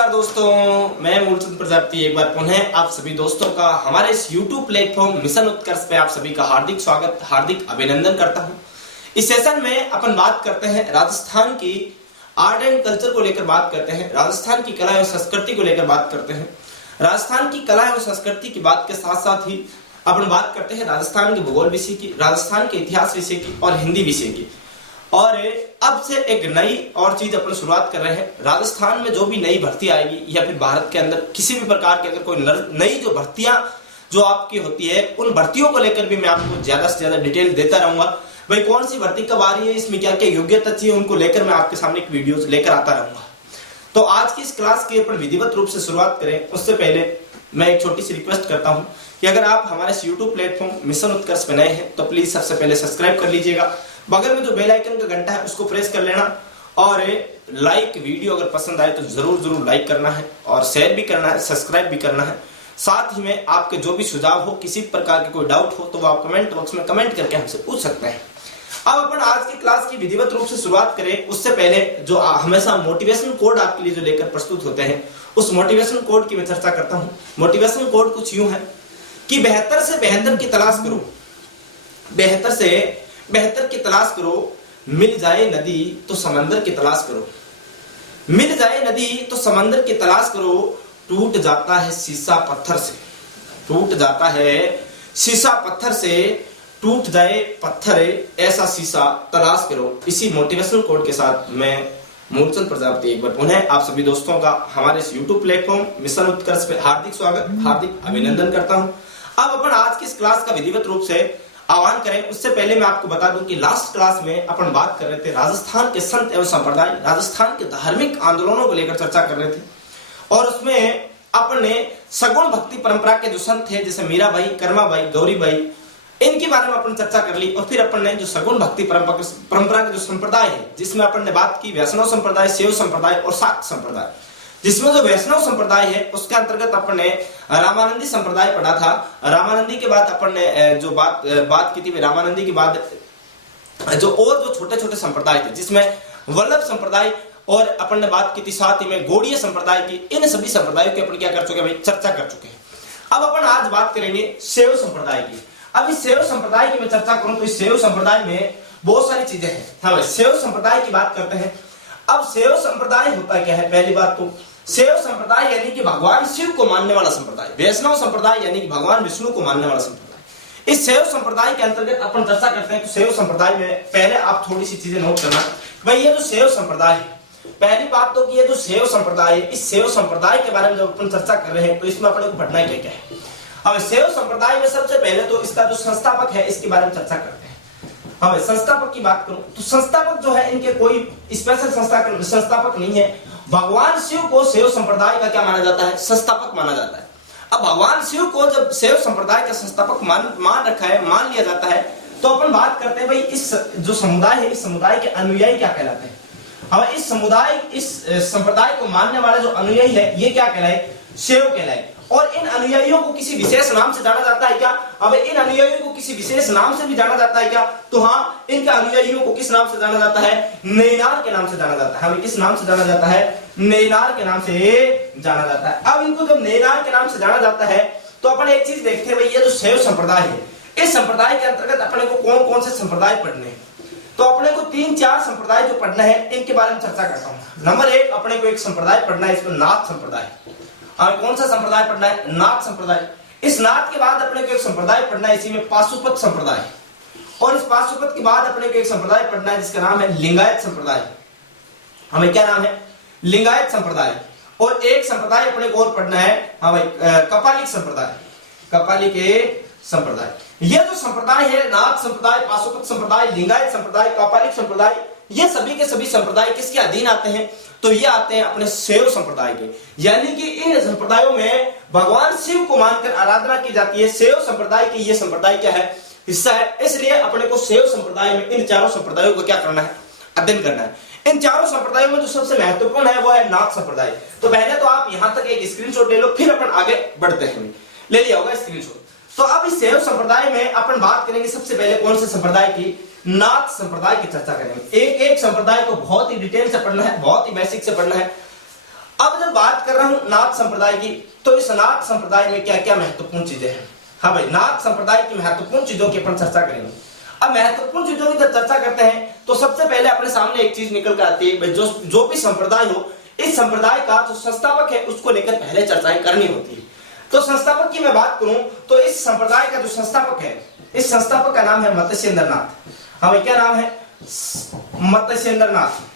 नमस्कार दोस्तों, मैं मूलचंद प्रजापति एक बार पुनः आप सभी दोस्तों का हमारे इस YouTube प्लेटफॉर्म मिशन उत्कर्ष पे आप सभी का हार्दिक स्वागत, हार्दिक अभिनंदन करता हूं। इस सेशन में अपन बात करते हैं राजस्थान की आर्ट एंड कल्चर को लेकर बात करते हैं, राजस्थान की कला एवं संस्कृति को लेकर बात करते हैं। राजस्थान की कला एवं संस्कृति की बात के साथ साथ ही अपन बात करते हैं राजस्थान के भूगोल विषय की, राजस्थान के इतिहास विषय की और हिंदी विषय की। और अब से एक नई और चीज अपन शुरुआत कर रहे हैं। राजस्थान में जो भी नई भर्ती आएगी या फिर भारत के अंदर किसी भी प्रकार की अगर कोई नई जो भर्तियां जो आपकी होती है, उन भर्तियों को लेकर भी मैं आपको ज्यादा से ज्यादा डिटेल देता रहूंगा। भाई कौन सी भर्ती कब आ रही है, इसमें क्या क्या योग्यता चाहिए, उनको लेकर मैं आपके सामने एक वीडियो लेकर आता रहूंगा। तो आज की इस क्लास की अपन विधिवत रूप से शुरुआत करें उससे पहले मैं एक छोटी सी रिक्वेस्ट करता हूं कि अगर आप हमारे इस YouTube प्लेटफॉर्म मिशन उत्कर्ष पे नए हैं तो प्लीज सबसे पहले सब्सक्राइब कर लीजिएगा। बगल में जो बेल आइकन का घंटा है उसको प्रेस कर लेना और लाइक वीडियो अगर पसंद आए तो जरूर लाइक करना है और शेयर भी करना है, सब्सक्राइब भी करना है। साथ ही में आपके जो भी सुझाव हो, किसी प्रकार के कोई डाउट हो तो वो आप कमेंट बॉक्स में कमेंट करके हमसे पूछ सकते हैं। अब अपन आज की क्लास की विधिवत रूप से शुरुआत करें उससे पहले जो हमेशा मोटिवेशन कोड आपके लिए जो लेकर प्रस्तुत होते हैं उस मोटिवेशन कोड की मैं चर्चा करता हूं। मोटिवेशन कोड कुछ यूं है कि बेहतर से बेहतर की तलाश करो, बेहतर से बेहतर की तलाश करो, मिल जाए नदी तो समंदर की तलाश करो, मिल जाए नदी तो समंदर की तलाश करो, टूट जाता है शीशा पत्थर से, टूट जाता है शीशा पत्थर से, टूट जाए पत्थर ऐसा शीशा तलाश करो। इसी मोटिवेशनल कोड के साथ मैं मूलचंद प्रजापति एक बार पुनः आप सभी दोस्तों का हमारे इस YouTube प्लेटफॉर्म मिशन उत्कर्ष पे हार्दिक स्वागत, हार्दिक अभिनंदन करता हूं। अब अपन आज की इस क्लास का विधिवत रूप से आह्वान करें उससे पहले मैं आपको बता दूं कि लास्ट क्लास में अपन बात कर रहे थे राजस्थान के संत एवं संप्रदाय, राजस्थान के धार्मिक आंदोलनों को लेकर चर्चा कर रहे थे और उसमें अपन ने सगुण भक्ति परंपरा के जो संत थे जैसे मीराबाई, कर्माबाई, गौरीबाई, इनके बारे में अपन चर्चा कर ली। और फिर अपन ने जो सगुण भक्ति परंपरा के जो संप्रदाय है जिसमें अपन ने बात की वैष्णव संप्रदाय, शैव संप्रदाय और शाक्त संप्रदाय, जिसमें जो वैष्णव संप्रदाय है उसके अंतर्गत अपन ने रामानंदी संप्रदाय पढ़ा था। रामानंदी के बाद अपन ने जो बात की थी, रामानंदी के बाद जो और जो छोटे छोटे संप्रदाय थे जिसमें वल्लभ संप्रदाय और अपन ने बात की थी, साथ ही में गौड़ीय संप्रदाय की। इन सभी संप्रदायों की अपन क्या कर चुके हैं भाई, चर्चा कर चुके हैं। अब अपन आज बात करेंगे शैव संप्रदाय की। अब इस शैव संप्रदाय की मैं चर्चा करूं तो इस शैव संप्रदाय में बहुत सारी चीजें हैं। हाँ भाई, शैव संप्रदाय की बात करते हैं। अब शैव संप्रदाय होता क्या है, पहली बात तो शैव संप्रदाय यानी कि भगवान शिव को मानने वाला संप्रदाय, वैष्णव संप्रदाय यानी कि भगवान विष्णु को मानने वाला संप्रदाय। इस शैव संप्रदाय के अंतर्गत अपन चर्चा करते हैं। तो शैव संप्रदाय में पहले आप थोड़ी सी चीजें नोट करना भाई, ये जो शैव संप्रदाय है, पहली बात तो कि ये जो शैव संप्रदाय है, इस शैव संप्रदाय के बारे में जब अपन चर्चा कर रहे हैं तो इसमें अपन को पढ़ना क्या क्या है। अब शैव संप्रदाय में सबसे पहले तो इसका जो संस्थापक है इसके बारे में चर्चा करते हैं। हाँ, संस्थापक की बात करूं तो संस्थापक जो है इनके कोई स्पेशल संस्थापक नहीं है। भगवान शिव को शैव संप्रदाय का क्या माना जाता है, संस्थापक माना जाता है। अब भगवान शिव को जब शैव संप्रदाय का संस्थापक मान रखा है, मान लिया जाता है, तो अपन बात करते हैं भाई इस जो समुदाय है, इस समुदाय के अनुयायी क्या कहलाते हैं। अब इस समुदाय, इस संप्रदाय को मानने वाले जो अनुयायी है ये क्या कहलाए, शैव कहलाए। और इन अनुयायियों को किसी विशेष नाम से जाना जाता है क्या, अब इन अनुयायियों को किसी विशेष नाम से भी जाना जाता है क्या, तो हाँ, इनके अनुयायियों को किस नाम से जाना जाता है, नैनार के नाम से जाना जाता है। हमें किस नाम से जाना जाता है, नैनार के नाम से जाना जाता है। अब इनको जब नैनार के नाम से जाना जाता है तो अपन एक चीज देखते हैं भाई, ये जो शैव संप्रदाय है, इस संप्रदाय के अंतर्गत अपने को कौन कौन से संप्रदाय पढ़ने हैं, तो अपने को 3-4 संप्रदाय जो पढ़ना है इनके बारे में चर्चा करता हूँ। नंबर 1 अपने को एक संप्रदाय पढ़ना है, इसमें नाथ संप्रदाय। और कौन सा संप्रदाय पढ़ना है, नाथ संप्रदाय। इस नाथ के बाद अपने को एक संप्रदाय पढ़ना है, इसी में पाशुपत संप्रदाय। और इस पाशुपत के बाद अपने को एक संप्रदाय पढ़ना है जिसका नाम है लिंगायत संप्रदाय। हमें क्या नाम है, लिंगायत संप्रदाय। और एक संप्रदाय अपने को और पढ़ना है, हाँ भाई, कपालिक संप्रदाय, कपालिक संप्रदाय। ये जो संप्रदाय है, नाथ संप्रदाय, पाशुपत संप्रदाय, लिंगायत संप्रदाय, कपालिक संप्रदाय, ये सभी के सभी संप्रदाय किसके अधीन आते हैं, तो ये आते हैं अपने शैव संप्रदाय के। यानी कि इन संप्रदायों में भगवान शिव को मानकर आराधना की जाती है। शैव संप्रदाय की ये संप्रदाय क्या है, हिस्सा है। इसलिए अपने को शैव संप्रदाय में इन चारों संप्रदायों को क्या करना है, अध्ययन करना है। इन चारों संप्रदायों में जो सबसे महत्वपूर्ण है वो है नाथ संप्रदाय। तो पहले तो आप यहां तक एक स्क्रीनशॉट ले लो, फिर अपन आगे बढ़ते हैं। ले लिया होगा स्क्रीनशॉट। तो अब इस शैव संप्रदाय में अपन बात करेंगे सबसे पहले कौन से संप्रदाय की, नाथ संप्रदाय की चर्चा करेंगे। एक एक संप्रदाय को बहुत ही डिटेल से पढ़ना है, बहुत ही बेसिक से पढ़ना है। अब जब बात कर रहा हूं नाथ संप्रदाय की, तो इस नाथ संप्रदाय में क्या क्या महत्वपूर्ण चीजें हैं। हाँ भाई, नाथ संप्रदाय की महत्वपूर्ण चीजों की अपन चर्चा करेंगे। अब महत्वपूर्ण चीजों की जब चर्चा करते हैं तो सबसे पहले अपने सामने एक चीज निकल कर आती है, जो भी संप्रदाय हो, इस संप्रदाय का जो संस्थापक है उसको लेकर पहले चर्चाएं करनी होती है। तो संस्थापक की मैं बात करूं तो इस संप्रदाय का जो संस्थापक है, इस संस्थापक का नाम है मत्स्येंद्र नाथ। हाँ भाई, क्या नाम है? मत्स्येंद्र नाथ।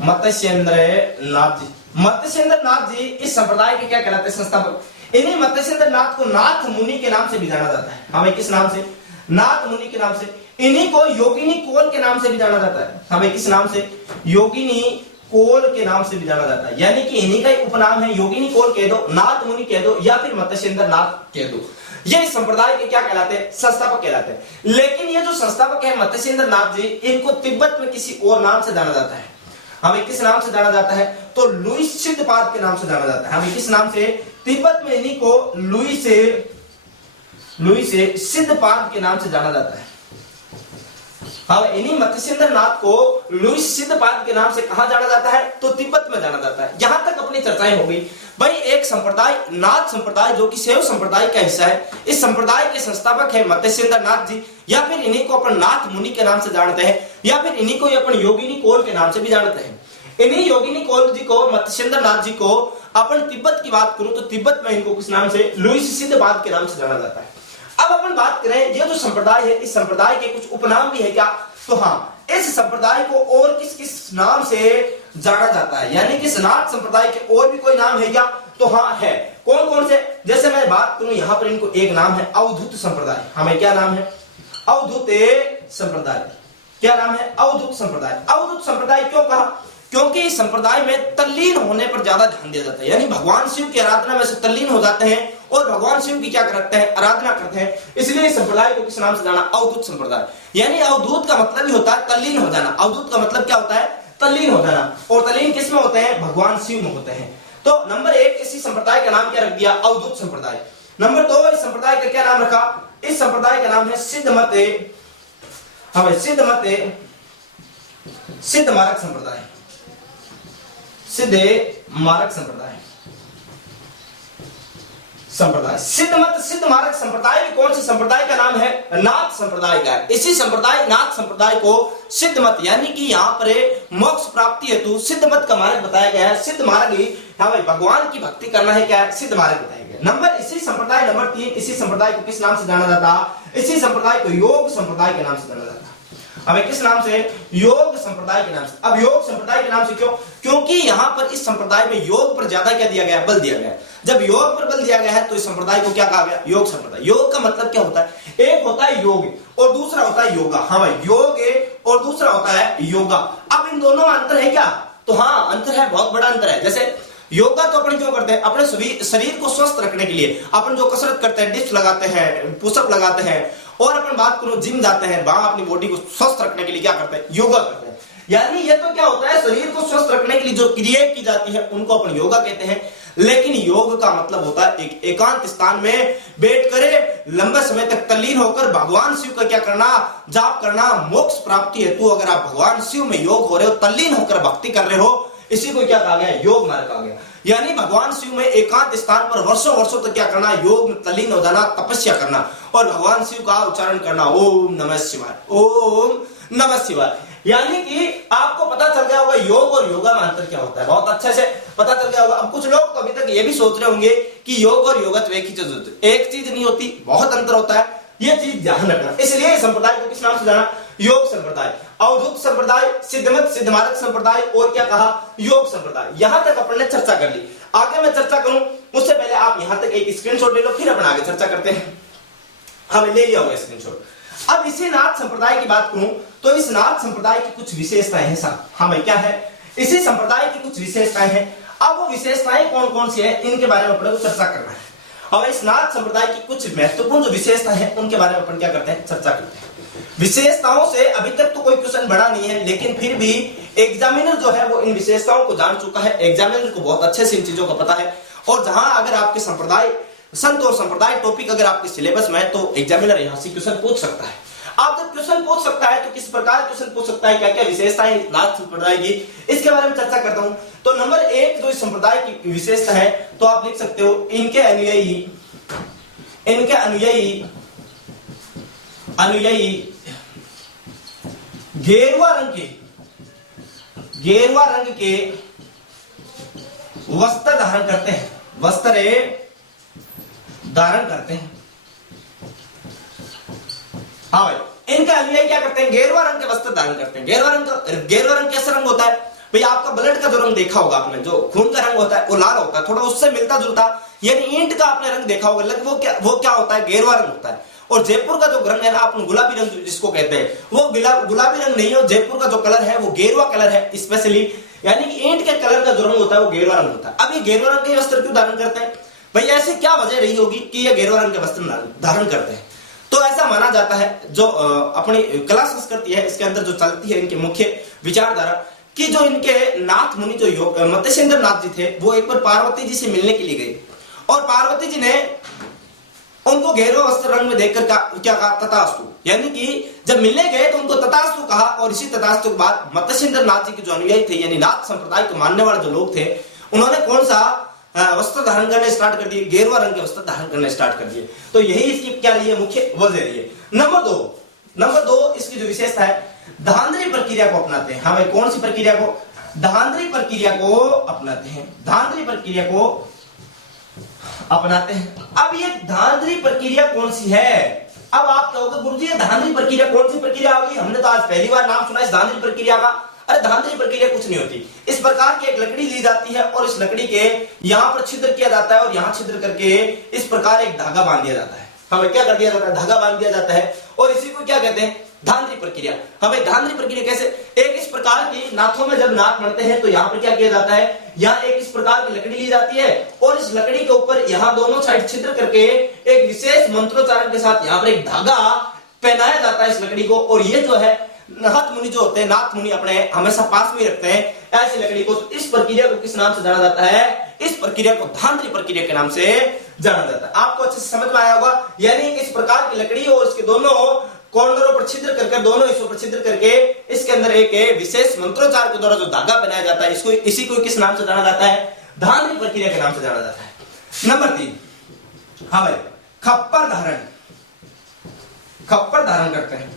मत्स्येंद्र नाथ जी, मत्स्येंद्र नाथ जी इस संप्रदाय के क्या कहलाते हैं? संस्थापक। इन्हीं मत्स्येंद्र नाथ को नाथ मुनि के नाम से भी जाना जाता है। हमें किस नाम से? नाथ मुनि के नाम से। इन्हीं को योगिनी कोल के नाम से भी जाना जाता है। हमें किस नाम से? योगिनी कोल के नाम से भी जाना जाता है। यानी कि इन्हीं का उपनाम है, योगिनी कोल कह दो, नाथ मुनि कह दो, या फिर मत्स्येंद्र नाथ कह दो। ये इस संप्रदाय के क्या कहलाते हैं? संस्थापक कहलाते हैं। लेकिन ये जो संस्थापक है मत्स्येंद्र नाथ जी, इनको तिब्बत में किसी और नाम से जाना जाता है। हमें किस नाम से जाना जाता है? तो लुईस सिद्धपाद के नाम से जाना जाता है। हमें किस नाम से? तिब्बत में इन्हीं को लुईस सिद्धपाद के नाम से जाना जाता है। हाँ, इन्हीं मत्स्येंद्र नाथ को लुईस सिद्धपाद के नाम से कहा जाना जाता है? तो तिब्बत में जाना जाता है। यहां तक अपनी चर्चाएं हो गई। भाई, एक संप्रदाय नाथ संप्रदाय जो कि शैव संप्रदाय का हिस्सा है, इस संप्रदाय के संस्थापक है मत्स्येंद्र नाथ जी, या फिर इन्हीं को अपन नाथ मुनि के नाम से जानते हैं, या फिर इन्हीं को अपन योगिनी कोल के नाम से भी जानते हैं। इन्हीं योगिनी कोल जी को, मत्स्येंद्र नाथ जी को अपन तिब्बत की बात करूं तो तिब्बत में इनको किस नाम से? लुईस सिद्धपाद के नाम से जाना जाता है। अब अपन बात करें, ये जो संप्रदाय है, इस संप्रदाय के कुछ उपनाम भी है क्या? तो हाँ, इस संप्रदाय को और किस किस नाम से जाना जाता है? यानी कि नाथ संप्रदाय के और भी कोई नाम है क्या? तो हाँ है। कौन कौन से? जैसे मैं बात करूं, यहां पर इनको एक नाम है अवधूत संप्रदाय। हमें क्या नाम है? अवधूत संप्रदाय। क्या नाम है? अवधूत संप्रदाय। अवधूत संप्रदाय क्यों कहा? क्योंकि इस संप्रदाय में तल्लीन होने पर ज्यादा ध्यान दिया जाता है। यानी भगवान शिव की आराधना में से तल्लीन हो जाते हैं और भगवान शिव की क्या करते हैं? आराधना करते हैं। इसलिए इस संप्रदाय को किस नाम से जाना? अवधूत संप्रदाय। यानी अवधूत का मतलब ही होता है तल्लीन हो जाना। अवधूत का मतलब क्या होता है? तल्लीन हो जाना। और तल्लीन किस में होते हैं? भगवान शिव में होते हैं। तो नंबर 1 इसी संप्रदाय का नाम क्या रख दिया? अवधूत संप्रदाय। नंबर 2 इस संप्रदाय का क्या नाम रखा? इस संप्रदाय का नाम है सिद्धमत सिद्ध मारक संप्रदाय। सिद्ध मारक संप्रदाय। सिद्ध मारक संप्रदाय भी कौन से संप्रदाय का नाम है? नाथ संप्रदाय का है। इसी संप्रदाय नाथ संप्रदाय को सिद्ध मत, यानी कि यहाँ पर मोक्ष प्राप्ति हेतु सिद्ध मत का मार्ग बताया गया है। सिद्ध मार्ग ही, हाँ भाई, भगवान की भक्ति करना है, क्या है? सिद्ध मार्ग बताया गया। नंबर इसी संप्रदाय नंबर 3 इसी संप्रदाय को किस नाम से जाना जाता? इसी संप्रदाय को योग संप्रदाय के नाम से जाना जाता। हमें किस नाम से? योग संप्रदाय के नाम से। अब योग संप्रदाय के नाम से क्यों? क्योंकि यहाँ पर इस संप्रदाय में योग पर ज्यादा क्या दिया गया? बल दिया गया। जब योग पर बल दिया गया है तो इस संप्रदाय को क्या कहा गया? योग संप्रदाय। योग का मतलब क्या होता है? एक होता है योग और दूसरा होता है योगा। हाँ भाई, योग और दूसरा होता है योगा। अब इन दोनों में अंतर है क्या? तो हाँ, अंतर है, बहुत बड़ा अंतर है। जैसे योगा तो अपन क्यों करते हैं? अपने शरीर को स्वस्थ रखने के लिए अपन जो कसरत करते हैं, डिप्स लगाते हैं, पुशअप लगाते हैं, और अपन बात करो जिम जाते हैं, वहां अपनी बॉडी को स्वस्थ रखने के लिए क्या करते हैं? योगा करते हैं। यानी ये तो क्या होता है? शरीर को स्वस्थ रखने के लिए जो क्रियाएं की जाती है उनको अपन योगा कहते हैं। लेकिन योग का मतलब होता है एक एकांत स्थान में बैठ कर लंबे समय तक तल्लीन होकर भगवान शिव का क्या करना? जाप करना। मोक्ष प्राप्ति हेतु अगर आप भगवान शिव में योग हो रहे हो, तल्लीन होकर भक्ति कर रहे हो, इसी को क्या कहा गया? योग मार्ग कहा गया। यानी भगवान शिव में एकांत स्थान पर वर्षों वर्षों तक क्या करना? योग में तल्लीन हो जाना, तपस्या करना और भगवान शिव का उच्चारण करना, ओम नमः शिवाय, ओम नमः शिवाय। यानी कि आपको पता चल गया होगा योग और योगा में अंतर क्या होता है, बहुत अच्छे से पता चल गया होगा। अब कुछ लोग तो अभी तक ये भी सोच रहे होंगे कि योग और योगा तो एक ही चीज होती है। एक चीज नहीं होती, बहुत अंतर होता है, ये चीज ध्यान रखना। इसलिए संप्रदाय को किस नाम से जाना? योग संप्रदाय, अवधूत संप्रदाय, सिद्धमत सिद्धमारक संप्रदाय और क्या कहा? योग संप्रदाय। यहां तक अपन ने चर्चा कर ली। आगे मैं चर्चा करूं उससे पहले आप यहां तक एक स्क्रीनशॉट ले लो, फिर अपन आगे चर्चा करते हैं। हमें ले लिया होगा स्क्रीनशॉट। अब इसी नाथ संप्रदाय की बात करूं तो इस नाथ संप्रदाय की कुछ विशेषताएं हैं साहब। हमें क्या है? इसी संप्रदाय की कुछ विशेषताएं हैं। अब वो विशेषताएं कौन कौन सी है इनके बारे में अपन को चर्चा करना है। और इस नाथ संप्रदाय की कुछ महत्वपूर्ण जो विशेषताएं हैं उनके बारे में अपन क्या करते हैं? चर्चा करते हैं। विशेषताओं से अभी तक तो कोई क्वेश्चन बड़ा नहीं है, लेकिन फिर भी एग्जामिनर जो है वो इन विशेषताओं को जान चुका है। एग्जामिनर को बहुत अच्छे से इन चीजों का पता है। और जहां अगर आपके संप्रदाय संत और संप्रदाय टॉपिक अगर आपके सिलेबस में है तो एग्जामिनर यहां से क्वेश्चन पूछ सकता है। आप जब क्वेश्चन पूछ सकता है तो किस प्रकार क्वेश्चन पूछ सकता है, क्या क्या विशेषताएं नाथ संप्रदाय की, इसके बारे में चर्चा करता हूं। तो नंबर 1 जो इस संप्रदाय की विशेषता है तो आप लिख सकते हो इनके अनुयायी गेरुआ रंग के वस्त्र धारण करते हैं, हाँ भाई, इनका अनुयायी क्या करते हैं, गेरुआ रंग के वस्त्र धारण करते हैं। गेरुआ रंग कैसा रंग होता है भाई, आपका ब्लड का जो रंग देखा होगा आपने, जो खून का रंग होता है वो लाल होता है, थोड़ा उससे मिलता जुलता, यानी ईंट का आपने रंग देखा होगा, लेकिन वो क्या होता है, गेरुआ रंग होता है। और जयपुर का जो रंग है ना, आपने गुलाबी रंग जिसको कहते हैं, वो गुलाबी रंग नहीं है, जयपुर का जो कलर है वो गेरुआ कलर है स्पेशली, यानी कि ईंट के कलर का जो रंग होता है वो गेरुआ रंग होता है। अब ये गेरुआ रंग के वस्त्र क्यों धारण करते हैं भाई, ऐसी क्या वजह रही होगी कि ये गेरुआ रंग के वस्त्र धारण करते हैं। तो ऐसा माना जाता है, जो अपनी कला संस्कृति है इसके अंदर जो चलती है, इनके मुख्य विचारधारा कि जो इनके नाथ मुनि जो मत्स्येंद्र नाथ जी थे, वो एक बार पार्वती जी से मिलने के लिए गए और पार्वती जी ने उनको गेरुआ वस्त्र रंग में देखकर क्या कहा, तथास्तु, यानी कि जब मिलने गए तो उनको तथास्तु कहा। और इसी तथास्तु के बाद मत्स्येंद्र नाथ जी के जो अनुयायी थे, यानी नाथ संप्रदाय को मानने वाले जो लोग थे, उन्होंने कौन सा वस्त्र धारण करने स्टार्ट कर दिए, गेरुआ रंग के वस्त्र धारण करने स्टार्ट कर दिए। तो यही इसकी क्या रही है, मुख्य वजह रही है। नंबर दो इसकी जो विशेषता है, धांधली प्रक्रिया को अपनाते हैं। हाँ भाई, कौन सी प्रक्रिया को, धांधली प्रक्रिया को अपनाते हैं, धांधली प्रक्रिया को अपनाते हैं। अब ये धांधली प्रक्रिया कौन सी है, अब आप कहोगे गुरुजी ये धांधली प्रक्रिया कौन सी प्रक्रिया होगी, हमने तो आज पहली बार नाम सुना इस धांधली प्रक्रिया का। अरे धांधली प्रक्रिया कुछ नहीं होती, इस प्रकार की एक लकड़ी ली जाती है और इस लकड़ी के यहां पर छिद्र किया जाता है और यहां छिद्र करके इस प्रकार एक धागा बांध दिया जाता है। हमें क्या कर दिया जाता है, धागा बांध दिया जाता है और इसी को क्या कहते हैं, धांधली प्रक्रिया। हमें धांधली प्रक्रिया कैसे, एक इस प्रकार की नाथों में जब नाथ बनते हैं तो यहाँ पर क्या किया जाता है, यहाँ एक इस प्रकार की लकड़ी ली जाती है और इस लकड़ी के ऊपर यहाँ दोनों साइड छिद्र करके एक विशेष मंत्रोच्चारण के साथ यहाँ पर एक धागा पहनाया जाता है इस लकड़ी को। और ये जो है नाथ मुनि जो होते हैं, नाथ मुनि अपने हमेशा पास में रखते हैं ऐसी लकड़ी को। तो इस प्रक्रिया को किस नाम से जाना जाता है, इस प्रक्रिया को धांधली प्रक्रिया के नाम से जाना जाता है। आपको अच्छे से समझ में आया होगा, यानी इस प्रकार की लकड़ी और इसके दोनों कॉर्नरों पर छिद्र करके, दोनों हिस्सों पर छिद्र करके इसके अंदर एक विशेष मंत्रोच्चार के द्वारा जो धागा बनाया जाता है, इसको इसी को किस नाम से जाना जाता है, धांधली प्रक्रिया के नाम से जाना जाता है। नंबर 3, हाँ भाई, खप्पर धारण करते हैं।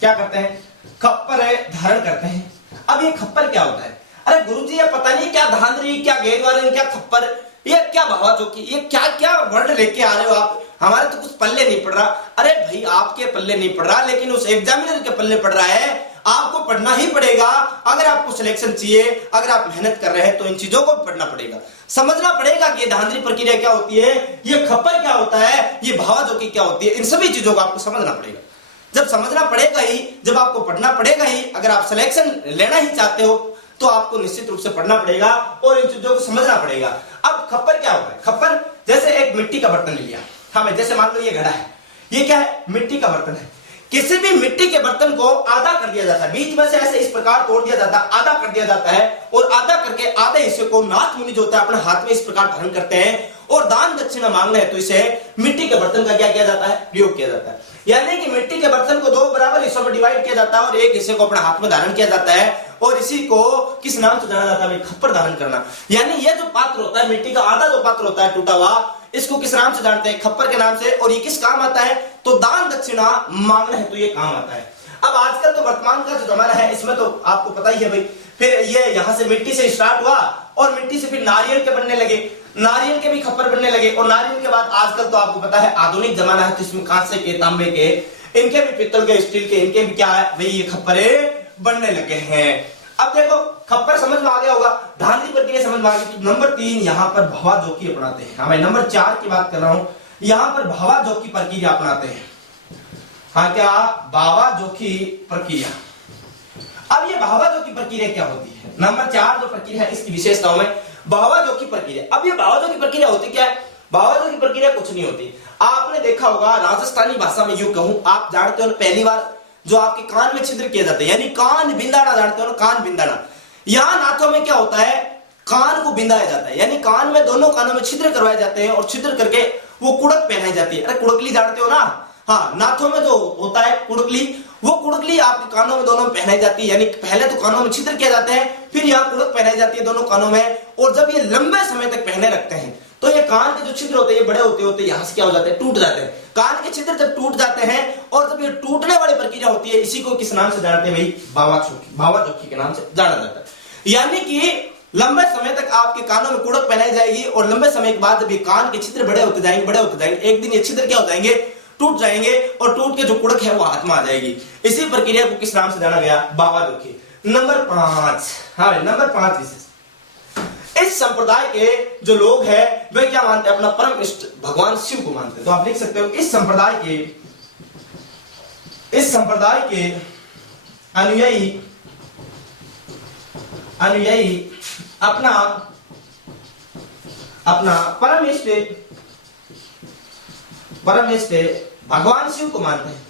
क्या करते हैं, खप्पर धारण करते हैं। अब ये खप्पर क्या होता है, अरे गुरुजी ये पता नहीं क्या धांधली, क्या गेरुआ रंग, क्या खप्पर, ये क्या भावा चौकी, ये क्या क्या वर्ड लेके आ रहे हो आप, हमारे तो कुछ पल्ले नहीं पड़ रहा। अरे भाई आपके पल्ले नहीं पड़ रहा, लेकिन उस एग्जामिनर के पल्ले पड़ रहा है, आपको पढ़ना ही पड़ेगा। अगर आपको सिलेक्शन चाहिए, अगर आप मेहनत कर रहे हैं तो इन चीजों को पढ़ना पड़ेगा, समझना पड़ेगा कि ये धांधली प्रक्रिया क्या होती है, ये खप्पर क्या होता है, ये भावा चौकी क्या होती है, इन सभी चीजों को आपको समझना पड़ेगा। जब समझना पड़ेगा ही, जब आपको पढ़ना पड़ेगा ही, अगर आप सिलेक्शन लेना ही चाहते हो तो आपको निश्चित रूप से पढ़ना पड़ेगा और इन चीजों को समझना पड़ेगा। अब खप्पर क्या होता है, खप्पर जैसे एक मिट्टी का बर्तन ले लिया, हाँ भाई, जैसे मान लो ये घड़ा है, ये क्या है, मिट्टी का बर्तन है। किसी भी मिट्टी के बर्तन को आधा कर दिया जाता है, बीच में से ऐसे इस प्रकार तोड़ दिया जाता है, आधा कर दिया जाता है और आधा करके आधे हिस्से को नाथ मुनि जो होता है अपने हाथ में इस प्रकार धारण करते हैं और दान दक्षिणा मांगना है तो इसे मिट्टी के बर्तन का क्या किया जाता है, प्रयोग किया जाता है। यानी कि मिट्टी के बर्तन को 2 बराबर हिस्सों में डिवाइड किया जाता है और एक हिस्से को अपने हाथ में धारण किया जाता है और इसी को किस नाम से जाना जाता है, खप्पर धारण करना। यानी ये जो पात्र होता है, मिट्टी का आधा जो पात्र होता है टूटा हुआ, इसको किस नाम से जानते हैं, खप्पर के नाम से। और ये किस काम आता है, तो दान दक्षिणा मांगना है तो ये काम आता है। अब आजकल तो वर्तमान का जो जमाना है इसमें तो आपको पता ही है भाई, फिर ये यहां से मिट्टी से स्टार्ट हुआ और मिट्टी से फिर नारियल के बनने लगे, नारियल के भी खप्पर बनने लगे और नारियल के बाद आजकल तो आपको पता है आधुनिक जमाना है तो इसमें कांसे के, तांबे के, इनके भी, पित्तल के, स्टील के, इनके भी क्या है भाई, ये खप्परे बनने लगे हैं। अब देखो खप्पर समझ में आ गया होगा, धांधली प्रक्रिया समझ में आ गई। नंबर 3 यहाँ पर भावा जोकी अपनाते हैं। हाँ भाई, नंबर 4 की बात कर रहा हूं, यहाँ पर भावा जोकी प्रक्रिया अपनाते हैं। हाँ क्या, भावा जोकी प्रक्रिया। अब ये भावा जोकी प्रक्रिया क्या होती है, नंबर 4 जो प्रक्रिया है इसकी विशेषताओं में भावा जोकी प्रक्रिया। अब ये भावा जोकी प्रक्रिया होती क्या है, भावा जोकी प्रक्रिया कुछ नहीं होती। आपने देखा होगा राजस्थानी भाषा में यूं कहूं, आप जानते हो पहली बार जो आपके कान में छिद्र किया जाता है, यानी कान बिंदाना, जानते हो ना, कान बिंदाना। यहां नाथों में क्या होता है, कान को बिंदाया जाता है, यानी कान में दोनों कानों में छिद्र करवाए जाते हैं और छिद्र करके वो कुड़क पहनाई जाती है। अरे कुड़कली जानते हो ना, हाँ, नाथों में जो होता है कुड़कली, वो कुड़कली आपके कानों में दोनों में पहनाई जाती है, यानी पहले तो कानों में छिद्र किया जाता है, फिर यहाँ कुड़क पहनाई जाती है दोनों कानों में। और जब ये लंबे समय तक पहने रखते हैं तो ये कान के जो छिद्र होते हैं ये बड़े होते होते यहाँ से क्या हो जाते हैं, टूट जाते हैं। कान के छिद्र जब टूट जाते हैं और जब ये टूटने वाली प्रक्रिया होती है, इसी को किस नाम से जानते हैं भाई, बावा चौकी, बावा चौकी के नाम से जाना जाता है। यानी कि लंबे समय तक आपके कानों में कुड़क पहनाई जाएगी और लंबे समय के बाद जब ये कान के छिद्र बड़े होते जाएंगे, बड़े होते जाएंगे, एक दिन ये छिद्र क्या हो जाएंगे, टूट जाएंगे और टूट के जो कुड़क है वो हाथ में आ जाएगी। इसी प्रक्रिया को किस नाम से जाना गया, बावा चौकी। नंबर 5, हाँ नंबर 5 विशेष, इस संप्रदाय के जो लोग हैं वे क्या मानते हैं, अपना परम इष्ट भगवान शिव को मानते हैं। तो आप लिख सकते हो इस संप्रदाय के अनुयायी अपना परम इष्ट भगवान शिव को मानते हैं।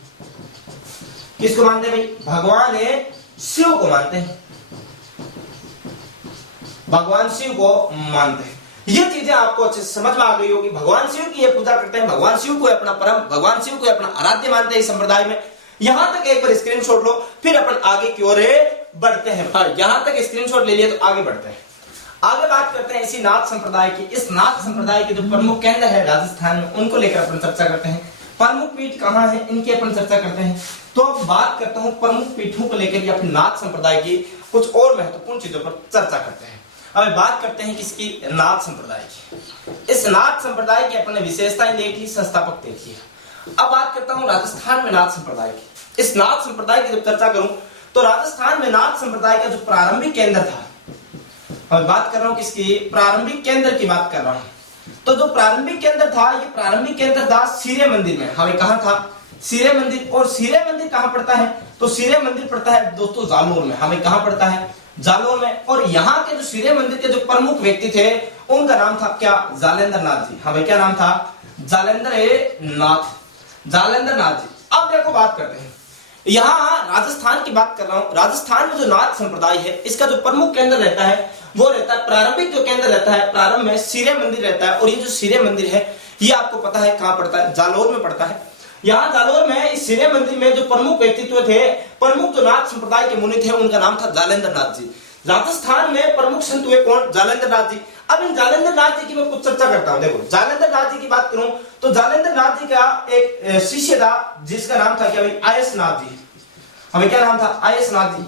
किसको मानते हैं भाई, भगवान शिव को मानते हैं, भगवान शिव को मानते हैं। ये चीजें आपको अच्छे से समझ में आ गई होगी। भगवान शिव की ये पूजा करते हैं, भगवान शिव को अपना परम, भगवान शिव को अपना आराध्य मानते हैं इस संप्रदाय में। यहां तक एक बार स्क्रीनशॉट लो, फिर अपन आगे की ओर बढ़ते हैं। यहां तक स्क्रीनशॉट ले लिया तो आगे बढ़ते हैं। आगे बात करते हैं इसी नाथ संप्रदाय की। इस नाथ संप्रदाय के जो प्रमुख केंद्र है राजस्थान में, उनको लेकर अपन चर्चा करते हैं। प्रमुख पीठ कहाँ है, इनकी अपन चर्चा करते हैं। तो अब बात करता हूं प्रमुख पीठों को लेकर या फिर नाथ संप्रदाय की कुछ और महत्वपूर्ण चीजों पर चर्चा करते हैं। अब बात करते हैं किसकी, नाथ संप्रदाय की। इस नाथ संप्रदाय की अपने विशेषताएं देख ली, संस्थापक देख लिया। अब बात करता हूं राजस्थान में नाथ संप्रदाय की। इस नाथ संप्रदाय की जब चर्चा करूं तो राजस्थान में नाथ संप्रदाय का जो प्रारंभिक केंद्र था, और बात कर रहा हूं किसकी, प्रारंभिक केंद्र की बात कर रहा हूं। तो जो प्रारंभिक केंद्र था, ये प्रारंभिक केंद्र था सिरे मंदिर में। हमें कहा था सिरे मंदिर, और सिरे मंदिर कहां पड़ता है, तो सिरे मंदिर पड़ता है दोस्तों जालोर में। हमें कहां पड़ता है, जालोर में। और यहाँ के जो सिरे मंदिर के जो प्रमुख व्यक्ति थे उनका नाम था क्या, जालेंद्र नाथ जी। हमें क्या नाम था, जालेंद्र नाथ जी। अब देखो बात करते हैं, यहाँ राजस्थान की बात कर रहा हूं। राजस्थान में जो नाथ संप्रदाय है, इसका जो प्रमुख केंद्र रहता है वो रहता है, प्रारंभिक जो केंद्र रहता है, प्रारंभ में सिरे मंदिर रहता है। और ये जो सिरे मंदिर है ये आपको पता है कहां पड़ता है, जालोर में पड़ता है। यहाँ जालोर में इस सिरे मंदिर में जो प्रमुख व्यक्तित्व थे, प्रमुख जो नाथ संप्रदाय के मुनि थे, उनका नाम था जालेंद्र नाथ जी। राजस्थान में प्रमुख संत हुए कौन, जालेंद्र नाथ जी। अब इन जालेंद्र नाथ जी की मैं कुछ चर्चा करता हूं। देखो जालेंद्र नाथ जी की बात करूं तो जालेंद्र नाथ जी का एक शिष्य था जिसका नाम था क्या भाई, आयस नाथ जी। हमें क्या नाम था, आयस नाथ जी।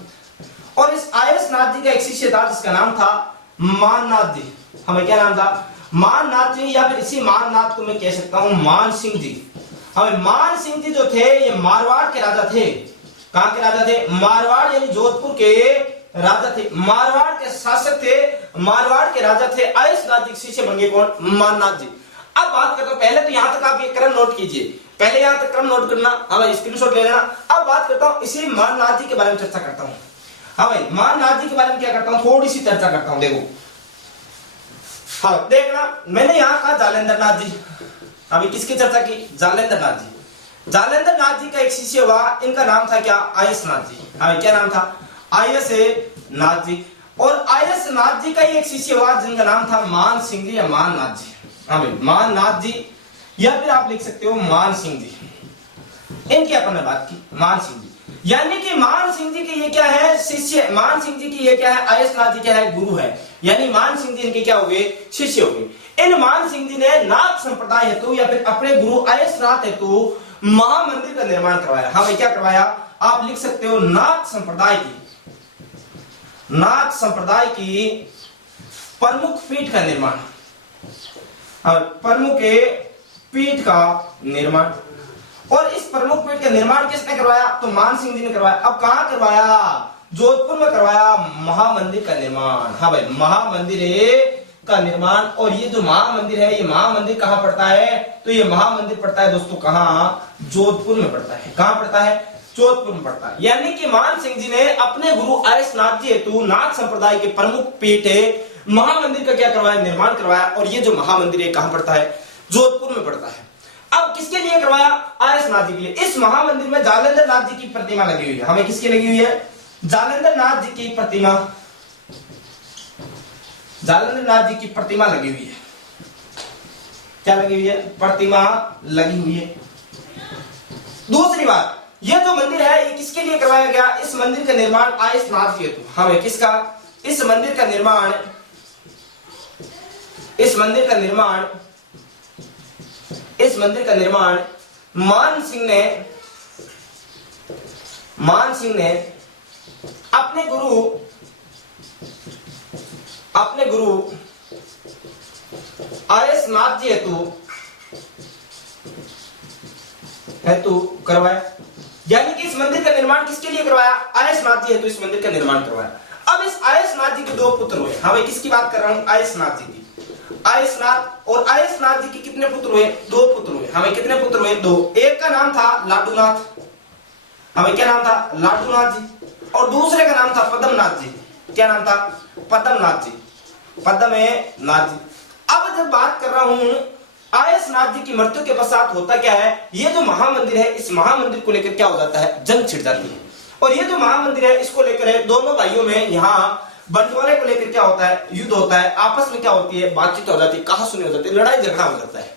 और इस आयस नाथ जी का एक शिष्य था जिसका नाम था माननाथ जी। हमें क्या नाम था, माननाथ जी, या फिर इसी माननाथ को मैं कह सकता हूं मान सिंह जी। हमें मान सिंह जी जो थे ये मारवाड़ के राजा थे। कहां के राजा थे, मारवाड़ यानी जोधपुर के राजा थे, मारवाड़ के शासक थे, मारवाड़ के राजा थे। आयस नाथ जी शिष्य बन गए कौन, माननाथ जी। अब बात करता हूं, पहले तो यहां तक आप ये क्रम नोट कीजिए, पहले यहां तक क्रम नोट करना, हाँ भाई स्क्रीनशॉट ले लेना। अब बात करता हूं इसी माननाथ जी के बारे में चर्चा करता हूं। हाँ भाई माननाथ जी के बारे में क्या करता हूं, थोड़ी सी चर्चा करता हूं। देखो हाँ देखना, मैंने यहाँ कहा जालेंद्र नाथ जी, अभी किसकी चर्चा की, जालेंद्र नाथ जी। जालेंद्र नाथ जी का एक शिष्य हुआ, इनका नाम था क्या, आयस नाथ जी। हाँ क्या नाम था, आयस नाथ जी। और आयस नाथ जी का एक शिष्य हुआ जिनका नाम था मान सिंह जी या मान नाथ जी। हाँ भाई मान नाथ जी, या फिर आप लिख सकते हो मान सिंह जी। इनकी अपन ने बात की, मान सिंह जी। यानी कि मान सिंह जी की ये क्या है, शिष्य। मान सिंह जी की ये क्या है, आयस नाथ जी क्या है, गुरु है। यानी मान सिंह जी इनके क्या हो गए, शिष्य हो गए। इन मान सिंह जी ने नाथ संप्रदाय हेतु या फिर अपने गुरु आयस नाथ हेतु महामंदिर का निर्माण करवाया। हाँ भाई क्या करवाया, आप लिख सकते हो नाथ संप्रदाय की प्रमुख पीठ का निर्माण, प्रमुख पीठ का निर्माण। और इस प्रमुख पीठ का निर्माण किसने करवाया, तो मान सिंह जी ने करवाया। अब कहां करवाया, जोधपुर में करवाया महामंदिर का निर्माण। हाँ भाई महामंदिर का निर्माण। और ये जो महामंदिर है, ये महामंदिर कहां पड़ता है, तो ये महामंदिर पड़ता है दोस्तों कहां, जोधपुर में पड़ता है। कहां पड़ता है, जोधपुर में पड़ता है। यानी कि मान सिंह जी ने अपने गुरु आयस नाथ जी हेतु नाथ संप्रदाय के प्रमुख पीठ महामंदिर का क्या करवाया, निर्माण करवाया। और ये जो महामंदिर है कहां पड़ता है, जोधपुर में पड़ता है। अब किसके लिए करवाया, आयस नाथ जी के लिए। इस महामंदिर में जालेंद्र नाथ जी की प्रतिमा लगी हुई है। हमें किसकी लगी हुई है, जालेंद्र नाथ जी की प्रतिमा, जालेंद्र नाथ जी की प्रतिमा लगी हुई है। क्या लगी हुई है, प्रतिमा लगी हुई है। दूसरी बात, ये जो मंदिर है ये किसके लिए करवाया गया? इस मंदिर का निर्माण आयस नाथ जी हेतु। हमें किसका? इस मंदिर का निर्माण मान सिंह ने अपने गुरु आयस नाथ जी हेतु करवाया। यानी कि इस मंदिर का निर्माण किसके लिए करवाया? आयस नाथ जी हेतु इस मंदिर का निर्माण करवाया। अब इस आयस नाथ जी के दो पुत्र हुए। हाँ भाई, किसकी बात कर रहा हूं? आयस नाथ जी की। आयस नाथ, और आयस नाथ जी के कितने पुत्र हुए? दो पुत्र हुए। हमें कितने पुत्र हुए? दो। एक का नाम था लाडूनाथ, हमें क्या नाम था? लाडूनाथ जी। और दूसरे का नाम था पद्मनाथ जी। क्या नाम था? पद्मनाथ जी। अब जब बात कर रहा हूं आयस नाथ जी की मृत्यु के पश्चात होता क्या है? ये जो महामंदिर है, इस महामंदिर को लेकर क्या हो जाता है? जंग छिड़ जाती है। और ये जो महामंदिर है इसको लेकर है दोनों भाइयों में यहाँ बंटवारे को लेकर क्या होता है? युद्ध होता है। आपस में क्या होती है? बातचीत हो जाती है, कहासुनी हो जाती है, लड़ाई झगड़ा हो जाता है।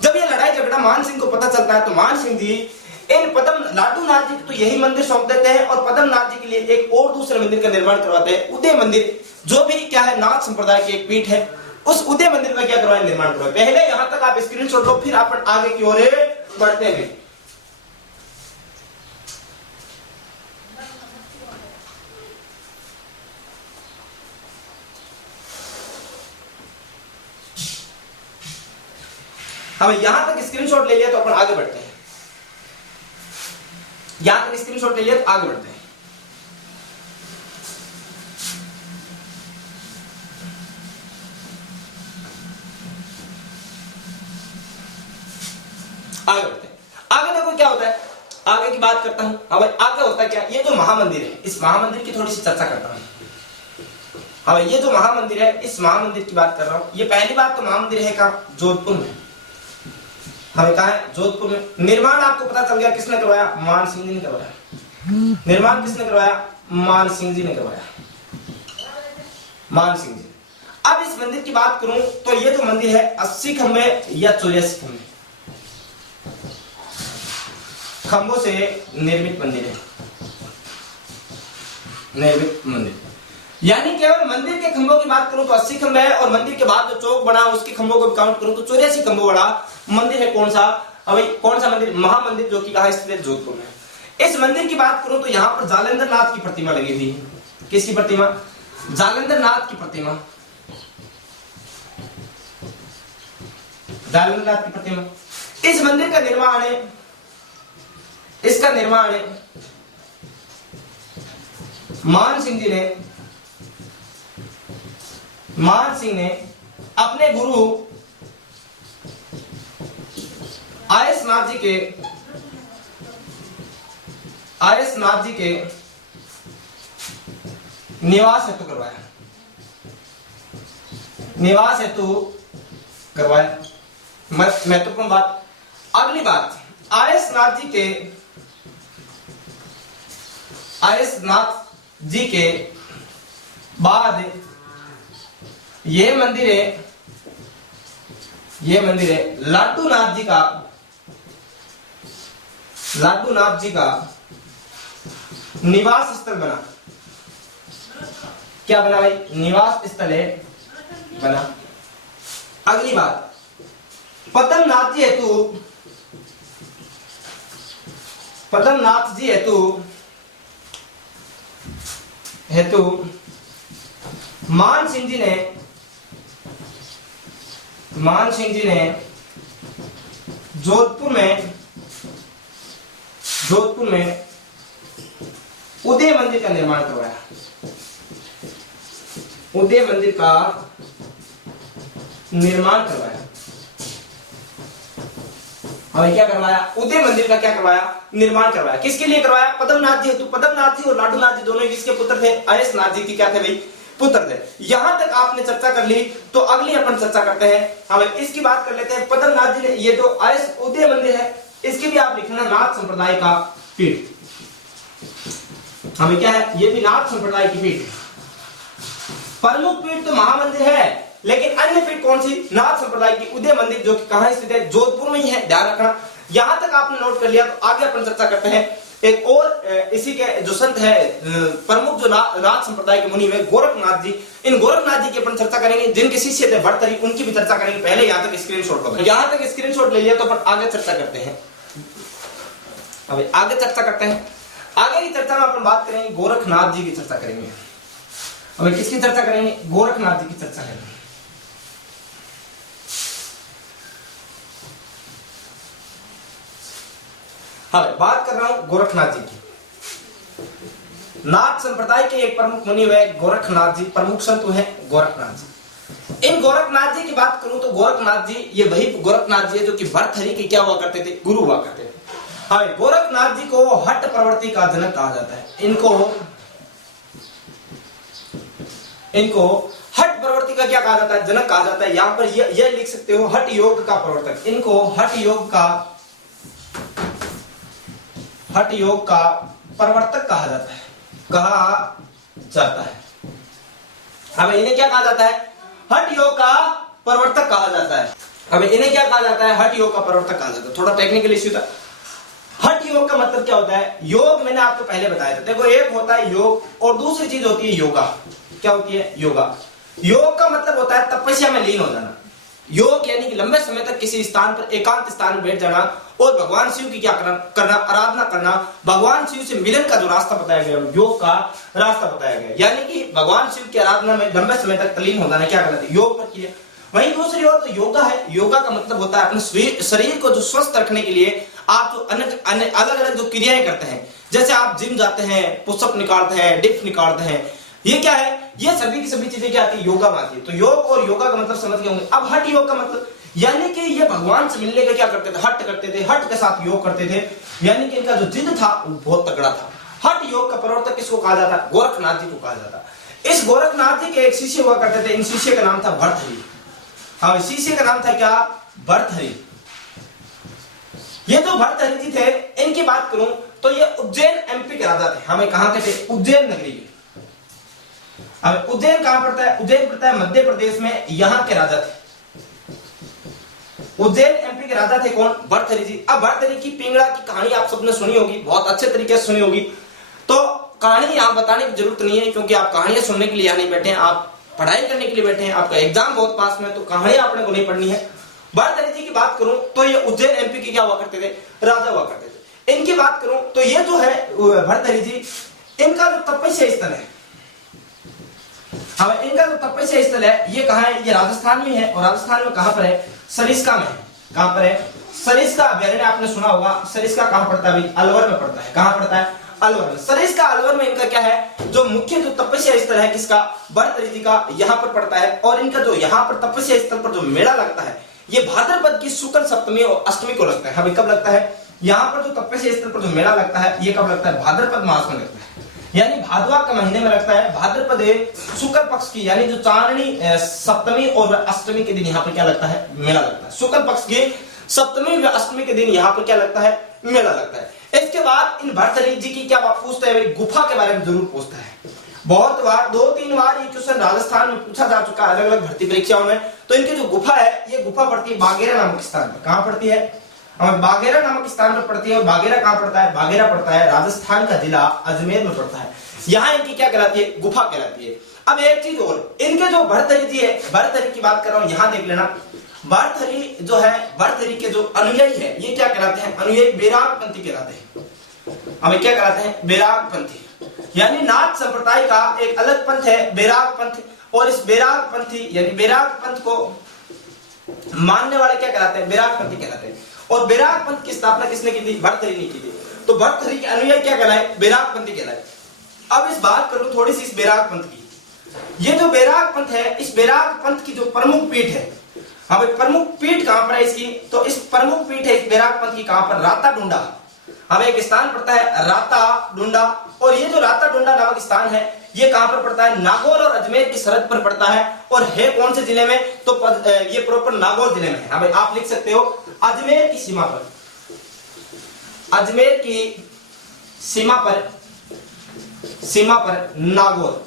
जब ये लड़ाई झगड़ा मान सिंह को पता चलता है तो मान सिंह जी इन लाडूनाथ जी को तो यही मंदिर सौंप देते हैं और पद्मनाथ जी के लिए एक और दूसरे मंदिर का निर्माण करवाते हैं। उदय मंदिर, जो भी क्या है नाथ संप्रदाय की एक पीठ है, उस उदय मंदिर का क्या करवाए? निर्माण करवाए। पहले यहां तक आप स्क्रीनशॉट लो, फिर आप आगे की ओर बढ़ते हैं। हमें यहां तक स्क्रीनशॉट ले लिया तो अपन आगे बढ़ते हैं। यहां तक स्क्रीनशॉट ले लिया तो आगे बढ़ते हैं। आगे बढ़ते हैं। आगे देखो क्या होता है, आगे की बात करता हूं। हाँ भाई, आगे होता है क्या? ये जो महामंदिर है, इस महामंदिर की थोड़ी सी चर्चा करता हूं। हाँ भाई, ये जो महामंदिर है, इस महामंदिर की बात कर रहा हूं। ये पहली बात तो महामंदिर है कहां? जोधपुर में। हमें कहा है? जोधपुर में। निर्माण आपको पता चल गया किसने करवाया? मान सिंह जी ने करवाया। निर्माण किसने करवाया? मान सिंह जी ने करवाया। मान सिंह जी। अब इस मंदिर की बात करूं तो ये जो मंदिर है 80 खंबे या 84 खंबे खंभों से निर्मित मंदिर है। निर्मित मंदिर यानी केवल मंदिर के खंभों की बात करूं तो 80 खंभे है, और मंदिर के बाद जो चौक बना उसके खंभों को काउंट करूं तो 84 खंभों बड़ा मंदिर है। कौन सा? अभी कौन सा मंदिर? महामंदिर, जो कि कहां स्थित है? जोधपुर में। इस मंदिर की बात करूं तो यहां पर जालंधर नाथ की प्रतिमा लगी हुई है। किसकी प्रतिमा? जालंधर नाथ की प्रतिमा। जालंधर नाथ की प्रतिमा। इस मंदिर का निर्माण है, इसका निर्माण है मान सिंह ने अपने गुरु आयस नाथ जी के निवास हेतु करवाया। महत्वपूर्ण बात। अगली बात, आयस नाथ जी के बाद ये मंदिर है लाडूनाथ जी का निवास स्थल बना। क्या बना भाई? निवास स्थल है बना। अगली बात, पद्मनाथ जी हेतु मान सिंह जी ने जोधपुर में उदय मंदिर का निर्माण करवाया। उदय मंदिर का निर्माण करवाया। हमें क्या करवाया? उदय मंदिर का क्या करवाया? निर्माण करवाया। किसके लिए करवाया? पद्मनाथ जी हेतु। पद्मनाथ जी और लाडूनाथ जी दोनों किसके पुत्र थे? आयस नाथ जी की क्या थे भाई? पुत्र थे। यहां तक आपने चर्चा कर ली तो अगली अपन चर्चा करते हैं। हमें इसकी बात कर लेते हैं। पद्मनाथ जी ने, ये जो आयस उदय मंदिर है इसकी भी आप लिखना नाथ संप्रदाय का पीठ। हमें क्या है? ये भी नाथ संप्रदाय की पीठ है। प्रमुख पीठ तो महामंदिर है, लेकिन अन्य पीठ कौन सी? नाथ संप्रदाय की उदय मंदिर, जो कि कहां स्थित है? जोधपुर में ही है। ध्यान रखना, यहां तक आपने नोट कर लिया तो आगे अपन चर्चा करते हैं एक और इसी के जो संत है प्रमुख जो नाथ संप्रदाय के मुनि है गोरखनाथ जी। इन गोरखनाथ जी की अपन चर्चा करेंगे, जिनके शिष्य थे भर्तहरि, उनकी भी चर्चा करेंगे। पहले यहां तक स्क्रीनशॉट लो, यहां तक स्क्रीनशॉट ले लिया तो अपन आगे चर्चा करते हैं। अब आगे चर्चा करते हैं। आगे की चर्चा में अपन बात करेंगे गोरखनाथ जी की चर्चा करेंगे। अब किसकी चर्चा करेंगे? गोरखनाथ जी की चर्चा करेंगे। हाँ, बात कर रहा हूं गोरखनाथ जी की। नाथ संप्रदाय के एक प्रमुख मुनि हुए गोरखनाथ जी, प्रमुख संत है गोरखनाथ जी। इन गोरखनाथ जी की बात करूं तो गोरखनाथ जी ये वही गोरखनाथ जी है जो कि भर्तहरि के क्या हुआ करते थे? गुरु हुआ करते थे। हाँ, गोरखनाथ जी को हट प्रवृत्ति का जनक कहा जाता है। इनको हट प्रवृत्ति का क्या कहा जाता है? जनक कहा जाता है। यहां पर यह लिख सकते हो हट योग का प्रवर्तक। इनको हट योग का प्रवर्तक कहा जाता है। अब इन्हें क्या कहा जाता है? हट योग का प्रवर्तक कहा जाता है। अब इन्हें क्या कहा जाता है? हट योग का प्रवर्तक कहा जाता है। थोड़ा टेक्निकल इश्यू था। हठ योग का मतलब क्या होता है? योग मैंने आपको पहले बताया था। देखो, एक होता है योग और दूसरी चीज होती है योगा। क्या होती है? योगा। योग का मतलब होता है तपस्या में लीन हो जाना। योग यानी कि लंबे समय तक किसी स्थान पर, एकांत स्थान में बैठ जाना और भगवान शिव की क्या करना, आराधना करना। भगवान शिव से मिलन का जो रास्ता बताया गया, योग का रास्ता बताया गया, यानी कि भगवान शिव की आराधना में लंबे समय तक तल्लीन हो जाना, क्या करना है? योग पर किया। वहीं दूसरी ओर तो योगा है। योगा का मतलब होता है अपने शरीर को जो स्वस्थ रखने के लिए आप जो अलग अलग जो क्रियाएं करते हैं, जैसे आप जिम जाते हैं, पुशअप निकालते हैं, डिप्स निकालते हैं, ये क्या है? ये सभी की सभी चीजें क्या आती है? योगा में आती है। तो योग और योगा का मतलब समझ गए होंगे। अब हठ योग का मतलब यानी कि ये भगवान से मिलने का क्या करते थे? हट करते थे, हट के साथ योग करते थे, यानी कि इनका जो जिद था वो बहुत तगड़ा था। हट योग का प्रवर्तक किसको कहा जाता? गोरखनाथ जी को कहा जाता। इस गोरखनाथ जी के एक शिष्य हुआ करते थे। इन शिष्य का नाम था भर्तहरि। हाँ, शिष्य का नाम था क्या? भर्तहरि। ये जो भर्तहरि जी थे, इनकी बात करूं तो ये उज्जैन एमपी के राजा थे। हमें कहां के थे? उज्जैन नगरी के। अब उज्जैन कहां पड़ता है? उज्जैन पड़ता है मध्य प्रदेश में। यहां के राजा थे उज्जैन एमपी के राजा थे कौन? भर्तहरि जी। अब भर्तहरि की पिंगला की कहानी आप सबने सुनी होगी, बहुत अच्छे तरीके से सुनी होगी। तो कहानी यहां बताने की जरूरत नहीं है, क्योंकि आप कहानियां सुनने के लिए यहां नहीं बैठे हैं, आप पढ़ाई करने के लिए बैठे हैं। आपका एग्जाम बहुत पास में, तो कहानियां आपने को नहीं पढ़नी है। भर्तहरि जी की बात करूं तो ये उज्जैन एमपी के क्या हुआ करते थे? राजा हुआ करते थे। इनकी बात करूं तो ये जो है भर्तहरि जी, इनका जो तपस्या स्थल है, हाँ, इनका जो तपस्या स्थल है ये कहां है? ये राजस्थान में है। और राजस्थान में कहां पर है? सरिस्का में है। कहां पर है? सरिस्का अभयारण्य आपने सुना होगा। सरिस्का कहां पड़ता है? अलवर में पड़ता है। कहां पड़ता है? अलवर में। सरिस्का अलवर में इनका क्या है? जो मुख्य जो तपस्या स्थल है किसका? भर्तहरि जी का, यहां पर पड़ता है। और इनका जो यहां पर तपस्या स्थल पर जो मेला लगता है, ये भाद्रपद की शुक्ल सप्तमी और अष्टमी को लगता है। हमें कब लगता है? यहाँ पर जो तपस्या स्थल पर जो मेला लगता है, ये कब लगता है? भाद्रपद मास में लगता है, यानी भाद्रवा के महीने में लगता है। भाद्रपद शुक्ल पक्ष की, यानी जो चांदनी सप्तमी और अष्टमी के दिन यहाँ पर क्या लगता है? मेला लगता है। शुक्ल पक्ष की सप्तमी व अष्टमी के दिन यहाँ पर क्या लगता है? मेला लगता है। इसके बाद इन भर्तहरि जी की क्या बात पूछता है? गुफा के बारे में जरूर पूछता है। बहुत बार, 2-3 बार ये क्वेश्चन राजस्थान में पूछा जा चुका है अलग अलग भर्ती परीक्षाओं में। तो इनकी जो गुफा है, ये गुफा पड़ती है बागेरा नामक स्थान पर। कहां पड़ती है? बागेरा नामक स्थान पर पड़ती है। बागेरा कहां पड़ता है? बागेरा पड़ता है राजस्थान का जिला अजमेर में पड़ता है। यहाँ इनकी क्या कहलाती है? गुफा कहलाती है। अब एक चीज और, इनके जो भर्तहरि जी है, भर्तहरि की बात कर रहा हूं, यहाँ देख लेना। भर्तहरि जो है, भर्तहरि के जो अनुयायी है, ये क्या कहलाते हैं? अनुयायी बैरागपंथी कहलाते हैं। हमें क्या कहलाते हैं? बैरागपंथी। यानी नाथ संप्रदाय का एक अलग पंथ है बैराग पंथ, और इस बैराग पंथी यानी बैराग पंथ को मानने वाले क्या कहलाते हैं? बैराग पंथी कहलाते हैं। और बैराग पंथ की स्थापना किसने की थी? भर्तहरि ने की थी। तो भर्तहरि के अनुयायी क्या कहलाए? बैराग पंथी कहलाए। अब इस बात कर लो थोड़ी सी इस बैराग पंथ की। ये जो बैराग पंथ है, इस बैराग पंथ की जो प्रमुख पीठ है, हाँ भाई, प्रमुख पीठ कहां पर है इसकी? तो इस प्रमुख पीठ है इस बैराग पंथ की कहां पर? राता डूंडा। हमें एक स्थान पड़ता है राता डूंडा, और ये जो राता डूंडा नामक स्थान है, ये कहां पर पड़ता है? नागौर और अजमेर की सरहद पर पड़ता है। और है कौन से जिले में? तो ये प्रॉपर नागौर जिले में है। हाँ भाई, आप लिख सकते हो अजमेर की सीमा पर, अजमेर की सीमा पर नागौर।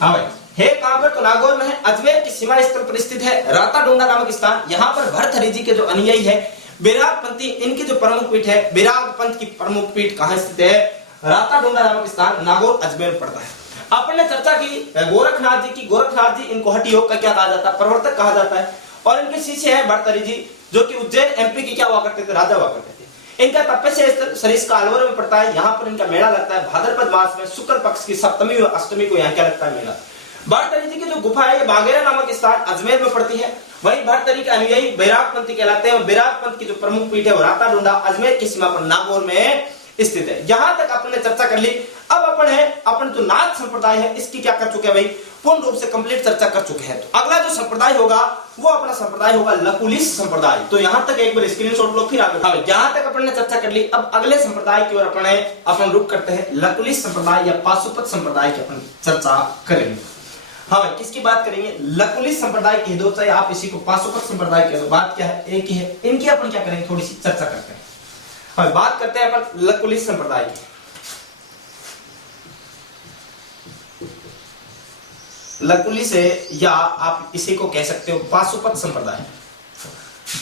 हाँ भाई, है कहां पर? तो नागौर में है। अजमेर की सीमा स्थल पर स्थित है राता डूंडा नामक स्थान। यहां पर भर्तहरि जी के जो अनुयायी है बैराग पंथी इनकी जो प्रमुख पीठ है, बैराग पंथ की प्रमुख पीठ कहां स्थित है? राताडोंडा नामक स्थान नागौर अजमेर में पड़ता है। अपन ने चर्चा की गोरखनाथ जी की। गोरखनाथ जी इनको हठ योग का क्या कहा जाता है? प्रवर्तक कहा जाता है। और इनके शिष्य है भर्तृहरि जी, जो कि उज्जैन एमपी की क्या हुआ करते थे? राजा हुआ करते थे। इनका तपस्या स्थल सरिस्का का अलवर में पड़ता है। यहाँ पर इनका मेला लगता है भाद्रपद मास में, शुक्ल पक्ष की सप्तमी और अष्टमी को यहाँ क्या लगता है? मेला। भर्तृहरि जी की जो गुफा है ये बाघेरा नामक स्थान अजमेर में पड़ती है। वहीं भर्तृहरि के अनुयायी बैराग पंथी कहलाते हैं। बैराग पंथ की जो प्रमुख पीठ है वो राताडोंडा अजमेर की सीमा पर नागौर में स्थित है। यहां तक अपने चर्चा कर ली। अब अपन जो नाथ संप्रदाय है इसकी क्या कर चुके हैं भाई? पूर्ण रूप से कंप्लीट चर्चा कर चुके हैं। तो अगला जो संप्रदाय होगा वो अपना संप्रदाय होगा लकुलिश संप्रदाय। तो यहां तक एक बार स्क्रीनशॉट लो, फिर आगे। जहां तक अपन ने चर्चा कर ली, अब अगले संप्रदाय की ओर अपन रुक करते हैं। लकुलिश संप्रदाय या पाशुपत संप्रदाय की अपन चर्चा करेंगे। हाँ, किसकी बात करेंगे? लकुलिश संप्रदाय कह दो, चाहे आप इसी को पाशुपत संप्रदाय कह दो, बात क्या है? एक ही है। इनकी अपन क्या करेंगे? थोड़ी सी चर्चा करते हैं। हाँ, बात करते हैं अपन लकुलिश संप्रदाय की। लकुलिश है या आप इसी को कह सकते हो पाशुपत संप्रदाय।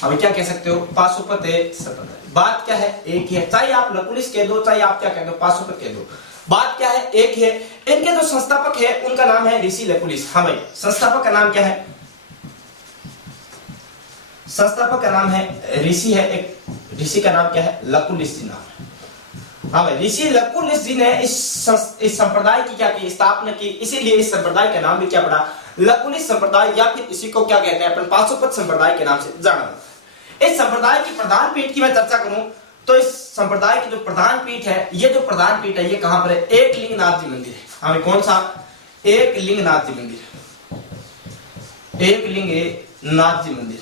अभी क्या कह सकते हो? पाशुपत संप्रदाय। बात क्या है? एक ही है। चाहे आप लकुलिश कह दो, चाहे आप क्या कह दो? पाशुपत कह दो, बात क्या है? एक है। इनके जो संस्थापक है उनका नाम है ऋषि लकुलिश। हाँ भाई, संस्थापक का नाम क्या है? संस्थापक का नाम है ऋषि है। एक ऋषि का नाम क्या है? लकुलिश जी नाम है। हाँ भाई, ऋषि लकुलिश जी ने इस संप्रदाय की क्या की? स्थापना की। इसीलिए इस संप्रदाय का नाम भी क्या पड़ा? लकुलिश संप्रदाय, या फिर इसी को क्या कहते हैं अपन? पाशुपत संप्रदाय के नाम से जाना जाता है। इस संप्रदाय की प्रधान पीठ की मैं चर्चा करूं तो इस संप्रदाय की जो प्रधान पीठ है, ये जो प्रधान पीठ है ये कहां पर है? एक लिंगनाथ जी मंदिर है। हमें कौन सा? एक लिंगनाथ जी मंदिर। एक लिंगनाथ जी मंदिर।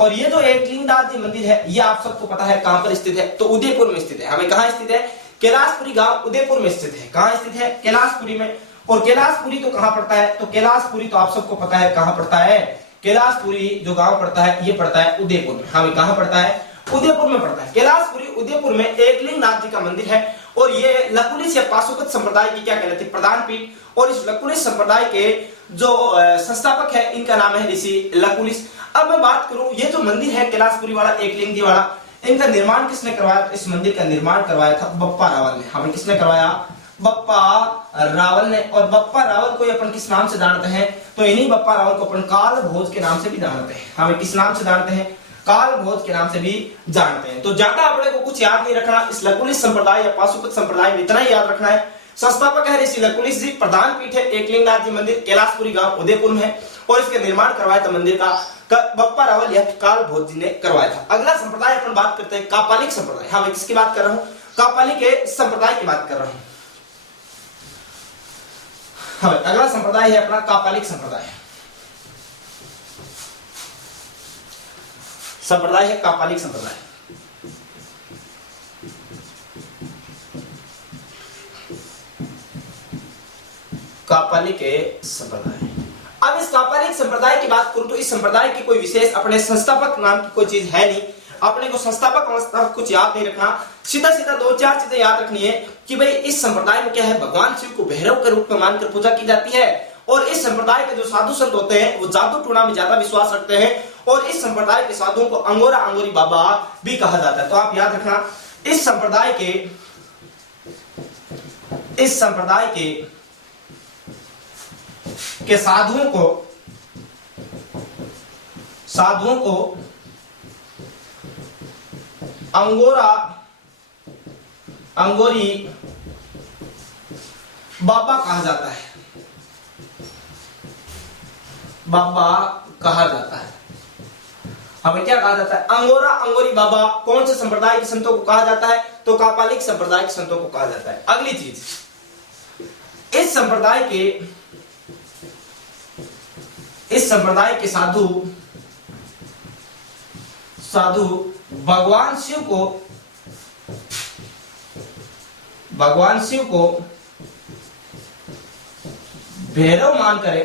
और ये जो एक लिंगनाथ जी मंदिर है ये आप सबको पता है कहां पर स्थित है? तो उदयपुर में स्थित है। हमें कहां स्थित है? कैलाशपुरी गांव उदयपुर में स्थित है। कहां स्थित है? कैलाशपुरी में। और कैलाशपुरी तो कहां पड़ता है? तो कैलाशपुरी तो आप सबको पता है कहां पड़ता है? कैलाशपुरी जो गांव पड़ता है ये पड़ता है उदयपुर में। हमें कहां पड़ता है? उदयपुर में पड़ता है। कैलाशपुरी उदयपुर में एकलिंगनाथ जी का मंदिर है। और ये लकुलिश या पाशुपत संप्रदाय की क्या कहलाती है? प्रधान पीठ। और इस लकुलिश संप्रदाय के जो संस्थापक है इनका नाम है ऋषि लकुलिश। अब मैं बात करूं, ये जो मंदिर है कैलाशपुरी वाला, एकलिंग जी वाला, इनका निर्माण किसने करवाया? इस मंदिर का निर्माण करवाया था बप्पा रावल ने। हमें किसने करवाया? बप्पा रावल ने। और बप्पा रावल को अपन किस नाम से जानते हैं? तो इन्हीं बप्पा रावल को अपन काल भोज के नाम से भी जानते हैं। हमें किस नाम से जानते हैं? काल भोज के नाम से भी जानते हैं। तो ज्यादा अपने को कुछ याद नहीं रखना। इस लकुलिश संप्रदाय या पाशुपत संप्रदाय में इतना ही याद रखना है। संस्थापक है ऋषि लकुलिश जी। प्रधान पीठ है एकलिंगनाथ जी मंदिर, कैलाशपुरी गांव उदयपुर में है। और इसके निर्माण करवाया था मंदिर का बप्पा रावल या काल भोज जी ने करवाया था। अगला संप्रदाय अपन बात करते हैं कापालिक संप्रदाय। हाँ, मैं किसकी बात कर रहा हूं? कापालिक संप्रदाय की बात कर रहा हूं। हाँ, अगला संप्रदाय है अपना कापालिक संप्रदाय। संप्रदाय है कापालिक संप्रदाय। कापालिक संप्रदाय। अब इस कापालिक संप्रदाय की बात करूं तो इस संप्रदाय की कोई विशेष अपने संस्थापक नाम की कोई चीज है नहीं। अपने को संस्थापक कुछ याद नहीं रखना। सीधा सीधा दो चार चीजें याद रखनी है कि भाई इस संप्रदाय में क्या है? भगवान शिव को भैरव के रूप में मानकर पूजा की जाती है। और इस संप्रदाय के जो साधु संत होते हैं वो जादू टूना में ज्यादा विश्वास रखते हैं। और इस संप्रदाय के साधुओं को अंगोरा अंगोरी बाबा भी कहा जाता है। तो आप याद रखना, इस संप्रदाय के साधुओं को अंगोरी बाबा कहा जाता है। बाबा कहा जाता है। हमें क्या कहा जाता है? अंगोरा अंगोरी बाबा। कौन से संप्रदाय के संतों को कहा जाता है? तो कापालिक संप्रदाय के संतों को कहा जाता है। अगली चीज, इस संप्रदाय के साधु भगवान शिव को भैरव मान करे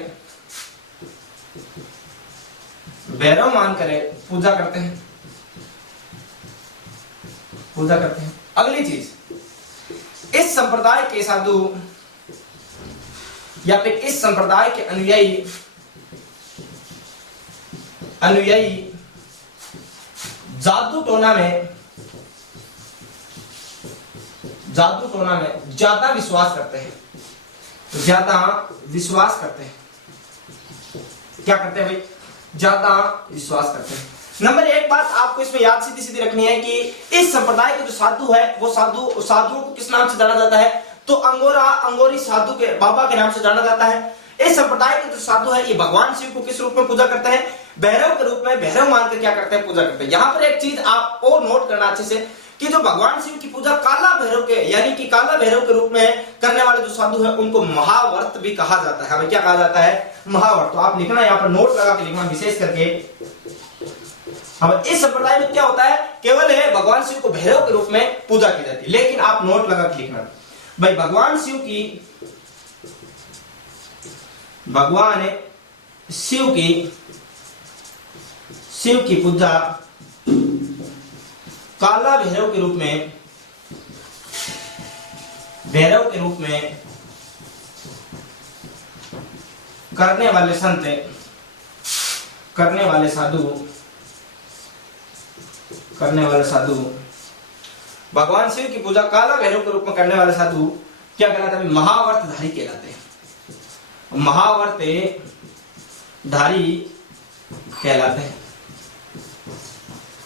पूजा करते हैं। अगली चीज, इस संप्रदाय के साधु या फिर इस संप्रदाय के अनुयायी जादू टोना में ज्यादा विश्वास करते हैं, ज्यादा विश्वास करते हैं। क्या करते हैं भाई? ज्यादा विश्वास करते हैं। नंबर एक बात आपको इसमें याद सीधी सीधी रखनी है कि इस संप्रदाय का जो साधु है वो साधुओं को किस नाम से जाना जाता है? तो अंगोरी साधु के बाबा के नाम से जाना जाता है। इस संप्रदाय के जो साधु है ये भगवान शिव को किस रूप में पूजा करते हैं? भैरव के रूप में, भैरव मानकर क्या करते हैं? पूजा करते हैं। यहाँ पर एक चीज आप और नोट करना अच्छे से कि जो भगवान शिव की पूजा काला भैरव के यानी कि काला भैरव के रूप में करने वाले जो साधु है उनको महावर्त भी कहा जाता है। हमें क्या कहा जाता है? महावर्त। तो आप लिखना, यहाँ पर नोट लगा के लिखना विशेष करके। अब इस संप्रदाय में क्या होता है? केवल है भगवान शिव को भैरव के रूप में पूजा की जाती है। लेकिन आप नोट लगा के लिखना भाई, भगवान शिव की पूजा काला भैरव के रूप में करने वाले संत, करने वाले साधु भगवान शिव की पूजा काला भैरव के रूप में करने वाले साधु क्या कहलाते हैं? महावर्तधारी कहलाते हैं। महावर्तधारी कहलाते हैं।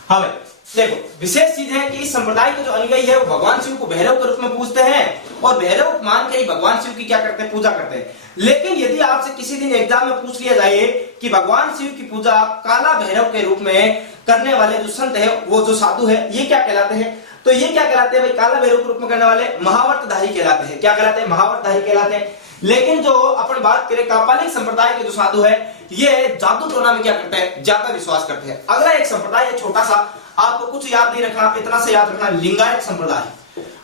हाँ भाई देखो, विशेष चीज है कि इस संप्रदाय के जो अनुयायी है वो भगवान शिव को भैरव के रूप में पूजते हैं और भैरव मान के ही भगवान शिव की क्या करते हैं? पूजा करते हैं। लेकिन यदि आपसे किसी दिन एग्जाम में पूछ लिया जाए कि भगवान शिव की पूजा काला भैरव के रूप में करने वाले जो संत है, वो जो साधु है, ये क्या कहलाते हैं? तो ये क्या कहलाते हैं भाई? काला भैरव के रूप में करने वाले महावर्तधारी कहलाते हैं। क्या कहलाते हैं? महावर्तधारी कहलाते हैं। लेकिन जो अपन बात करें कापालिक संप्रदाय के जो साधु है, ये जादू टोना में क्या करते हैं? ज्यादा विश्वास करते हैं। अगला एक संप्रदाय है छोटा सा, आपको कुछ याद नहीं रखना, इतना से याद रखना, लिंगायत संप्रदाय।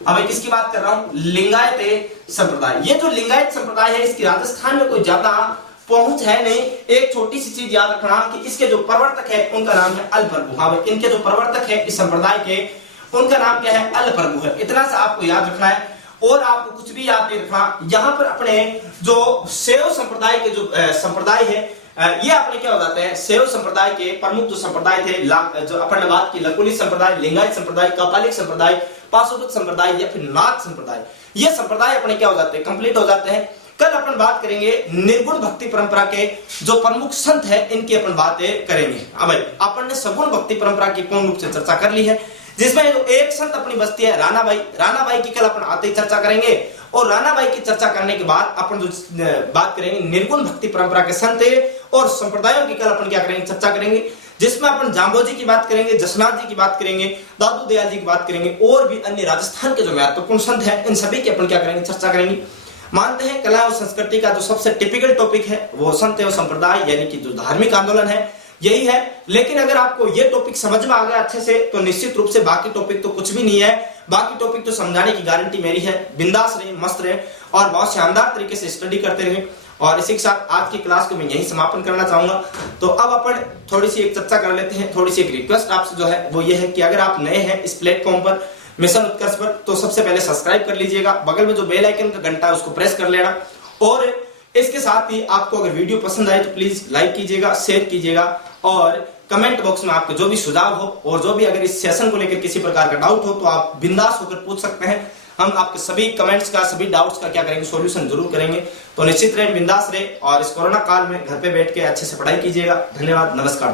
अब मैं किसकी बात कर रहा हूं? लिंगायत संप्रदाय। ये जो लिंगायत संप्रदाय है इसकी राजस्थान में कोई ज्यादा पहुंच है नहीं। एक छोटी सी चीज याद रखना कि इसके जो प्रवर्तक है उनका नाम है अलप्रभु। हाँ भाई, इनके जो प्रवर्तक है इस संप्रदाय के, उनका नाम क्या है? अलप्रभु है। इतना सा आपको याद रखना है और आपको कुछ भी याद नहीं रखना। यहाँ पर अपने जो शैव संप्रदाय के जो संप्रदाय है, ये अपने क्या हो जाते हैं? शैव संप्रदाय के प्रमुख जो संप्रदाय थे, जो अपन ने बात की, लकुलिक संप्रदाय, लिंगायत संप्रदाय, कापालिक संप्रदाय, पाशुपत संप्रदाय या फिर नाथ संप्रदाय, ये संप्रदाय अपने क्या हो जाते हैं? कंप्लीट हो जाते हैं। कल अपन बात करेंगे निर्गुण भक्ति परंपरा के जो प्रमुख संत है, इनकी अपन बातें करेंगे। अब अपन ने सगुण भक्ति परंपरा की पूर्ण रूप से चर्चा कर ली है, जिसमें एक संत अपनी बस्ती है रानाबाई की कल अपन आते ही चर्चा करेंगे। और रानाबाई की चर्चा करने के बाद अपन जो बात करेंगे निर्गुण भक्ति परंपरा के संत और संप्रदायों की कल अपन क्या करेंगे? चर्चा करेंगे, जिसमें अपन जाम्बोजी की बात करेंगे, जसनाथ जी की बात करेंगे, दादू दयाल जी की बात करेंगे और भी अन्य राजस्थान के जो महत्वपूर्ण संत है, इन सभी की अपन क्या करेंगे? चर्चा करेंगे। मानते हैं कला और संस्कृति का जो सबसे टिपिकल टॉपिक है वो संत एवं संप्रदाय यानी कि जो धार्मिक आंदोलन है यही है। लेकिन अगर आपको ये टॉपिक समझ में आ गया अच्छे से तो निश्चित रूप से बाकी टॉपिक तो कुछ भी नहीं है। बाकी टॉपिक तो समझाने की गारंटी मेरी है। बिंदास रहे, मस्त रहे और बहुत शानदार तरीके से स्टडी करते रहे। और इसी के साथ आज की क्लास को मैं यही समापन करना चाहूंगा। तो अब अपन थोड़ी सी एक चर्चा कर लेते हैं। थोड़ी सी एक रिक्वेस्ट आपसे जो है वो ये है कि अगर आप नए हैं इस प्लेटफॉर्म पर, मिशन उत्कर्ष पर, तो सबसे पहले सब्सक्राइब कर लीजिएगा। बगल में जो बेल आइकन का घंटा है उसको प्रेस कर लेना। और इसके साथ ही आपको अगर वीडियो पसंद आए तो प्लीज लाइक कीजिएगा, शेयर कीजिएगा और कमेंट बॉक्स में आपके जो भी सुझाव हो और जो भी अगर इस सेशन को लेकर किसी प्रकार का डाउट हो तो आप बिंदास होकर पूछ सकते हैं। हम आपके सभी कमेंट्स का, सभी डाउट्स का क्या करेंगे? सॉल्यूशन जरूर करेंगे। तो निश्चित रहे, बिंदास रहे और इस कोरोना काल में घर पे बैठ के अच्छे से पढ़ाई कीजिएगा। धन्यवाद, नमस्कार।